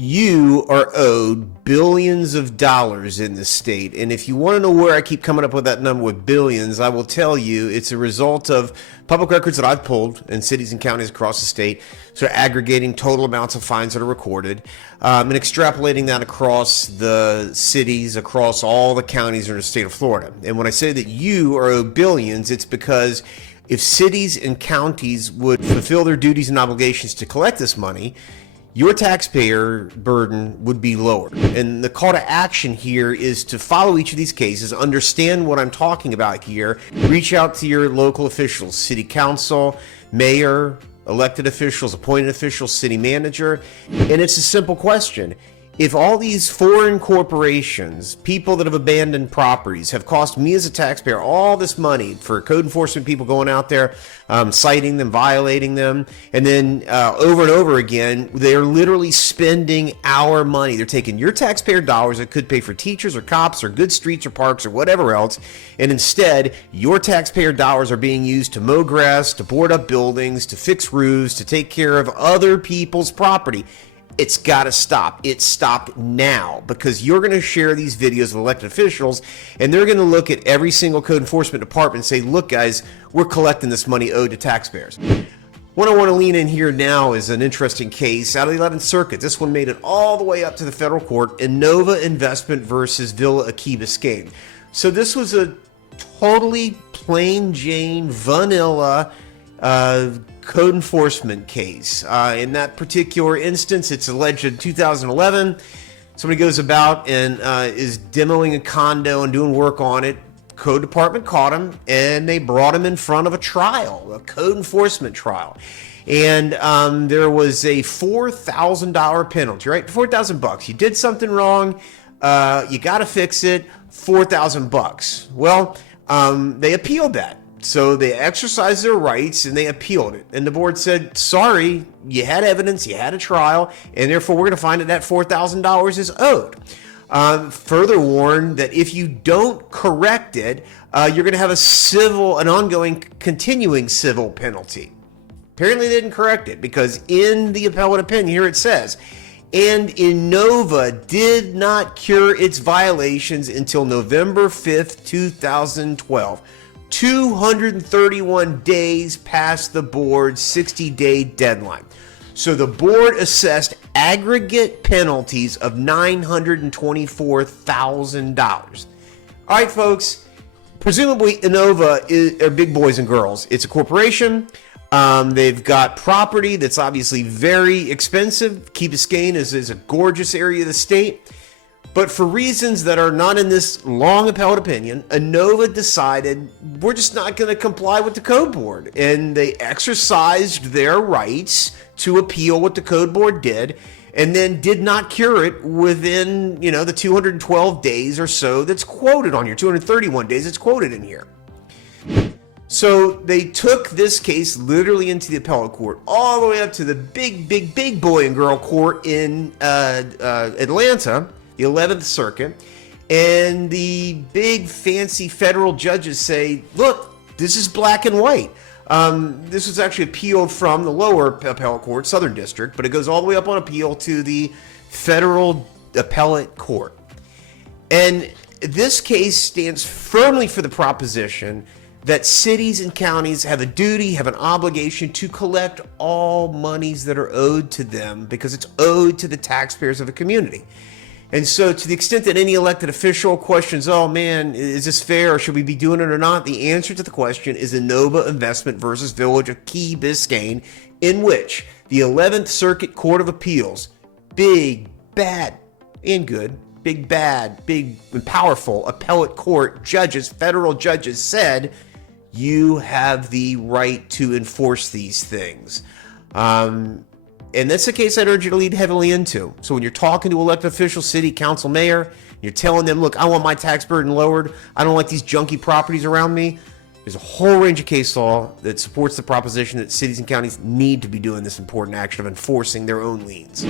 You are owed billions of dollars in this state. And if you want to know where I keep coming up with that number with billions, I will tell you it's a result of public records that I've pulled in cities and counties across the state, sort of aggregating total amounts of fines that are recorded, and extrapolating that across the cities, across all the counties in the state of Florida. And when I say that you are owed billions, it's because if cities and counties would fulfill their duties and obligations to collect this money, your taxpayer burden would be lower. And the call to action here is to follow each of these cases, understand what I'm talking about here, reach out to your local officials, city council, mayor, elected officials, appointed officials, city manager. And it's a simple question. If all these foreign corporations, people that have abandoned properties, have cost me as a taxpayer all this money for code enforcement people going out there, citing them, violating them, and then over and over again, they're literally spending our money. They're taking your taxpayer dollars that could pay for teachers or cops or good streets or parks or whatever else, and instead, your taxpayer dollars are being used to mow grass, to board up buildings, to fix roofs, to take care of other people's property. It's got to stop. It stopped now, because you're going to share these videos with elected officials, and they're going to look at every single code enforcement department and say, look, guys, we're collecting this money owed to taxpayers. What I want to lean in here now is an interesting case out of the 11th Circuit. This one made it all the way up to the federal court, Innova Investment versus Villa Key Biscayne. So this was a totally plain Jane, vanilla code enforcement case. In that particular instance, it's alleged in 2011, somebody goes about and is demoing a condo and doing work on it. Code department caught him, and they brought him in front of a trial, a code enforcement trial. And there was a $4,000 penalty, right? $4,000. You did something wrong, you got to fix it, $4,000. Well, they appealed that. So they exercised their rights and they appealed it. And the board said, sorry, you had evidence, you had a trial, and therefore we're going to find that $4,000 is owed. Further warned that if you don't correct it, you're going to have an ongoing, continuing civil penalty. Apparently they didn't correct it, because in the appellate opinion here it says, and Innova did not cure its violations until November 5th, 2012. 231 days past the board's 60-day deadline. So the board assessed aggregate penalties of $924,000. All right, folks, presumably Innova are big boys and girls. It's a corporation. They've got property that's obviously very expensive. Key Biscayne is a gorgeous area of the state. But for reasons that are not in this long appellate opinion, Innova decided we're just not going to comply with the code board. And they exercised their rights to appeal what the code board did, and then did not cure it within, the 212 days or so that's quoted on here, 231 days it's quoted in here. So they took this case literally into the appellate court, all the way up to the big boy and girl court in Atlanta, the 11th Circuit, and the big fancy federal judges say, look, this is black and white. This was actually appealed from the lower appellate court, Southern District, but it goes all the way up on appeal to the federal appellate court. And this case stands firmly for the proposition that cities and counties have a duty, have an obligation to collect all monies that are owed to them, because it's owed to the taxpayers of a community. And so to the extent that any elected official questions, oh man, is this fair, or should we be doing it or not? The answer to the question is Innova Investment versus Village of Key Biscayne, in which the 11th Circuit Court of Appeals, big, bad, and good, big, bad, big, and powerful appellate court judges, federal judges said, you have the right to enforce these things. And that's the case I'd urge you to lead heavily into. So when you're talking to elected officials, city, council, mayor, you're telling them, look, I want my tax burden lowered. I don't like these junky properties around me. There's a whole range of case law that supports the proposition that cities and counties need to be doing this important action of enforcing their own liens.